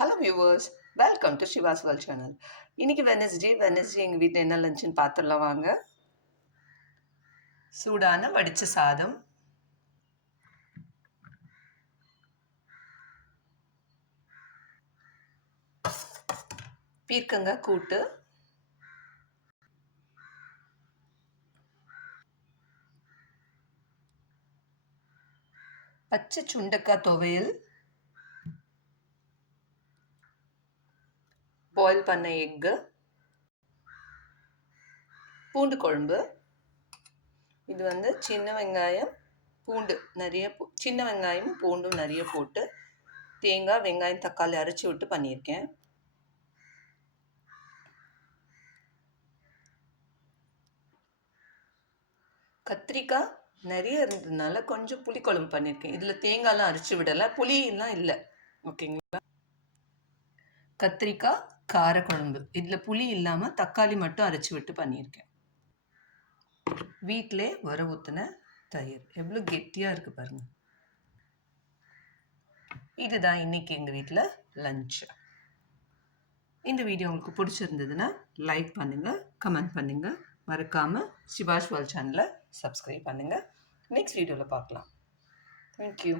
Hello viewers, welcome to Siva's world channel. இன்னைக்கு Wednesday எங்கள் வீட்டில் என்ன லஞ்சுன்னு பார்த்துடலாம் வாங்க. சூடான வடித்த சாதம், பீர்க்கங்காய் கூட்டு, பச்சை சுண்டக்காய் துவையல், பாயில் பண்ண எக்கு, பூண்டு குழம்பு. இது சின்ன வெங்காயம் பூண்டு நிறைய சின்ன வெங்காயமும் பூண்டும் நிறைய போட்டு தேங்காய் வெங்காயம் தக்காளி அரைச்சி விட்டு பண்ணியிருக்கேன். கத்திரிக்காய் நிறைய இருந்ததுனால கொஞ்சம் புளி குழம்பு பண்ணியிருக்கேன். இதில் தேங்காய்லாம் அரைச்சி விடலை, புளியெல்லாம் இல்லை. ஓகேங்களா? கத்திரிக்காய் காரக்குழம்பு, இதில் புளி இல்லாமல் தக்காளி மட்டும் அரைச்சி விட்டு பண்ணியிருக்கேன். வீட்டிலே வர ஊற்றின தயிர் எவ்வளோ கெட்டியாக இருக்குது பாருங்கள். இதுதான் இன்னைக்கு எங்கள் வீட்டில் லஞ்ச். இந்த வீடியோ உங்களுக்கு பிடிச்சிருந்ததுன்னா லைக் பண்ணுங்கள், கமெண்ட் பண்ணுங்கள், மறக்காமல் சிவாஸ் வேர்ல்ட் சேனலை சப்ஸ்கிரைப் பண்ணுங்கள். நெக்ஸ்ட் வீடியோவில் பார்க்கலாம். தேங்க்யூ.